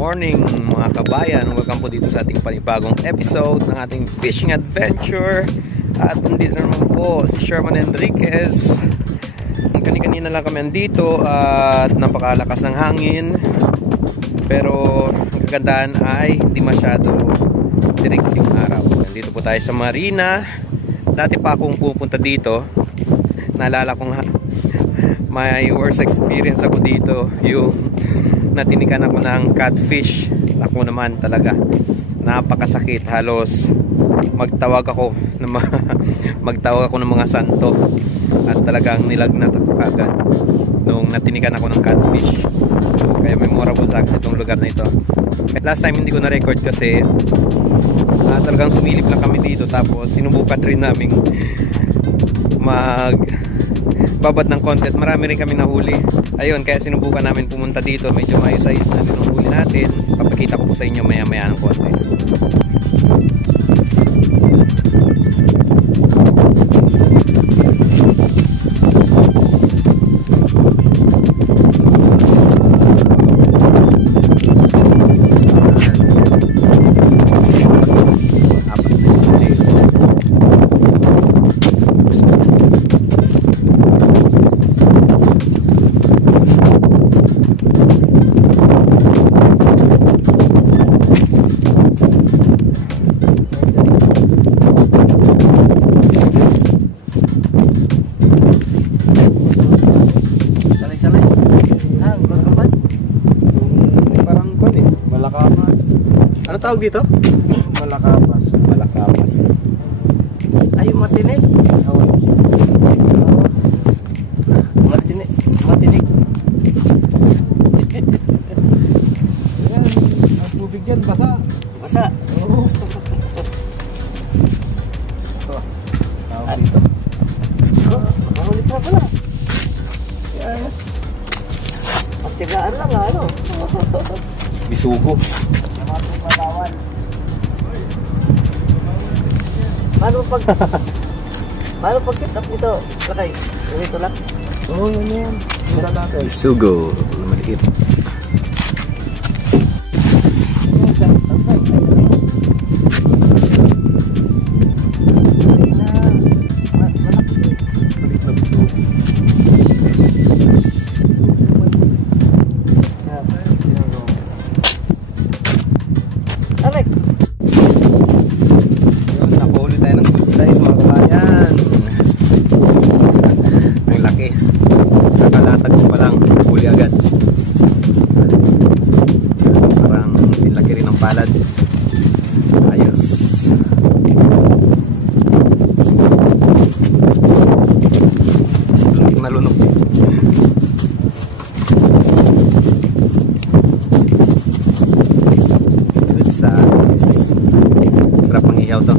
morning mga kabayan. Welcome po dito sa ating panibagong episode ng ating fishing adventure. At nandito naman po si Sherman Enriquez. Kanina lang kami andito at napakalakas ng hangin. Pero ang kagandahan ay hindi masyado direct yung araw. Nandito po tayo sa marina. Dati pa akong pupunta dito. Naalala kong may worst experience ako dito. Yung natinikan ako ng catfish. Ako naman talaga napakasakit, halos magtawag ako ng mga santo at talagang nilagnat ako kagad nung natinikan ako ng catfish. So, kaya memorable sa akin itong lugar na ito. At last time hindi ko na record kasi talagang sumilip lang kami dito, tapos sinubukan rin naming babad ng content. Marami rin kami nahuli. Ayun, kaya sinubukan namin pumunta dito. Medyo maayos-ayos na din ang huli natin. Papakita ko po sa inyo maya-maya ng konti. Ano tawag dito? Malakapas. Malakapas. Ay, matinik. Oo. Matinik. Matinik. Yan, ang tubig dyan, basa. Basa. Oo. Ito. Tawag dito. Makahulit na pala. Yan. Pagtigaan lang, ano? Bisugo. Paano pag sit up nito? Lakay, ganito lang? Oo, yan. Bisugo, maliit. Palad. Ayos. Nalunok. Good size. Sarap ang ihaw to.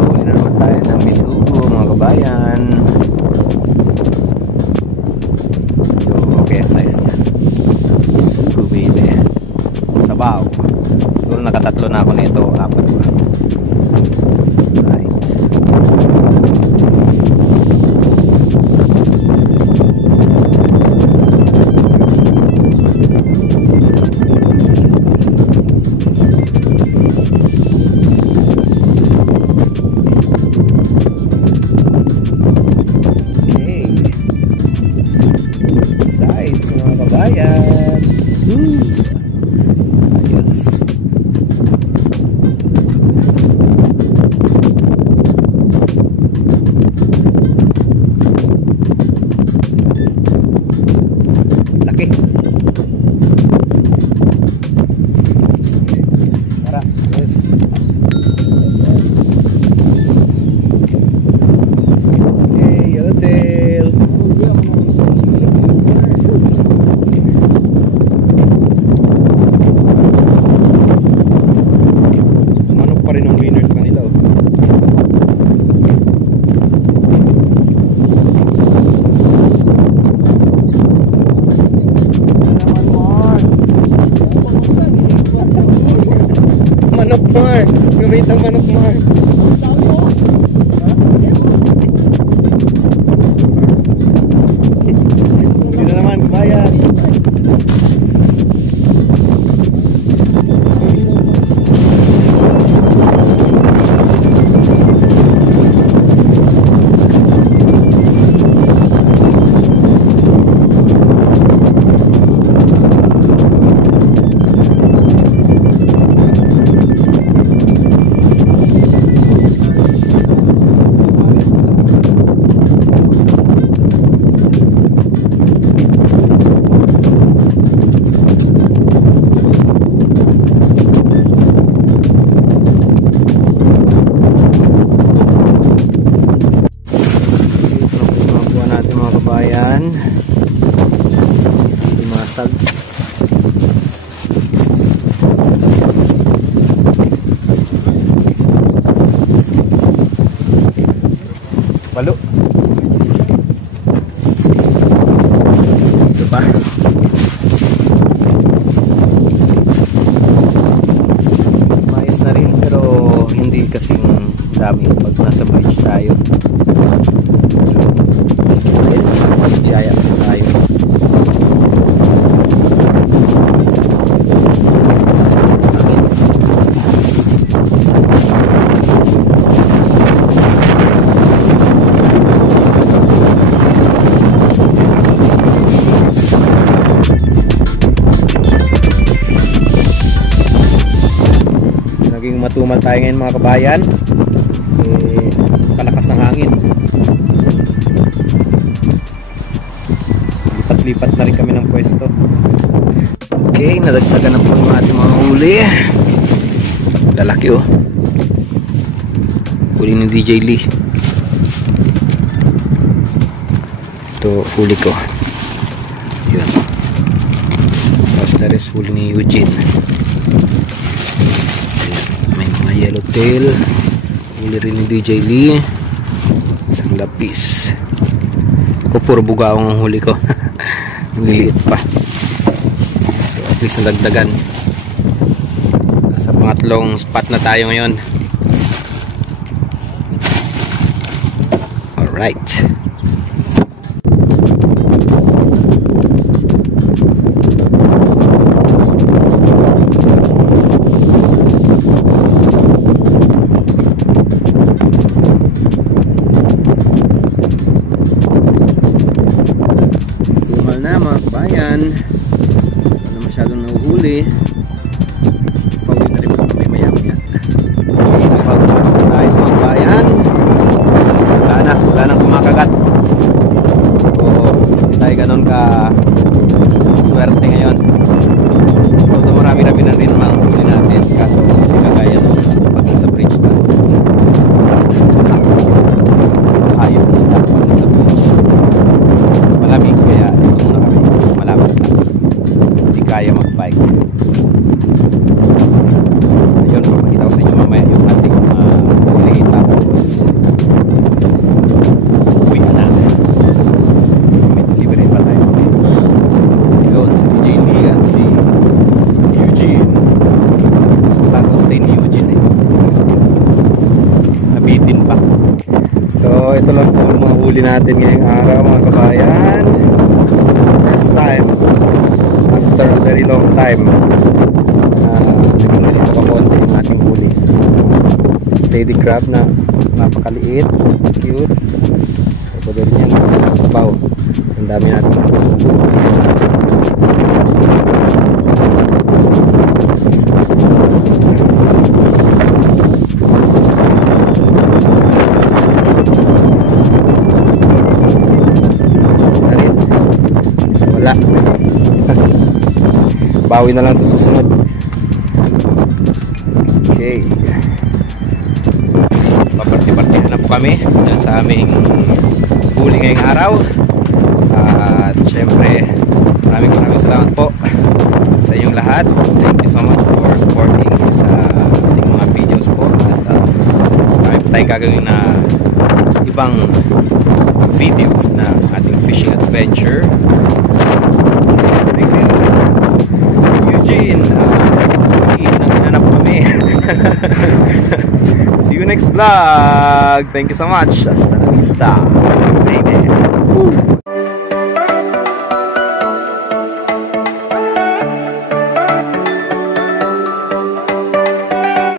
Huli na naman tayo ng bisugo mga kabayan. So, okay ang size niya. Sabaw. Siguro nakatatlo na ako nito, apat ba. Right. Okay. Size mga kabayan. Laki. Tara. Yes. Okay, yellow tail. Manok pa rin ang winner sa kanila. Manok Mar. Gawin ang manok Mar. Hindi na naman, kabayan. Palo. Ito pa. Mais na rin pero hindi kasing dami pag nasa beach tayo. Biyaya tayo. Naging matumal tayo ngayon mga kabayan. Palakas ng hangin. Lipat na rin kami ng pwesto. Okay, nadagdagan na po yung ating mga huli. Lalaki oh. Huli ni DJ Lee. Ito huli ko. Yun. Tapos na rin huli ni Eugene. May mga yellowtail. Huli rin ni DJ Lee. Isang lapis. Ako puro bugawang ang huli ko. Liliit pa. So at least nagdagan. Sa pangatlong spot na tayo ngayon. Alright. Na mga kabayan, wala masyadong nahuhuli. Pauwi na rin po kami maya-maya. Tayo mga kabayan, wala nang kumakagat. So hindi tayo ganun ka swerte ngayon. So marami-rami na rin mga huli natin, kaso hindi kagaya pag sa bridge na hayop isda pag sa bridge mas malamig, kaya ito muna kami malapit na hindi kaya mag-bike. Ayun, makikita ko sa inyo mamaya yung ating huli, tapos uwi na kasi may delivery pa tayo. Yun, si DJ Lee at si Eugene. So saan ko stay ni Eugene eh, nabitin pa. So ito lang po ang mga huli natin ngayong araw mga kabayan. First time after a very long time naging pa konti yung ating huli. Lady crab na napakaliit, cute. So pwede rin yan sabaw. Ang dami natin wala. Bawi na lang sa susunod. Okay, paparti-partihan na po kami dyan sa aming huli ngayong araw. At syempre maraming salamat po sa inyong lahat. Thank you so much for supporting sa ating mga videos po. At marami po tayong gagawin na ibang videos na ating fishing adventure. Eugene, hinanap kami. See you next vlog. Thank you so much. Hasta la vista, baby.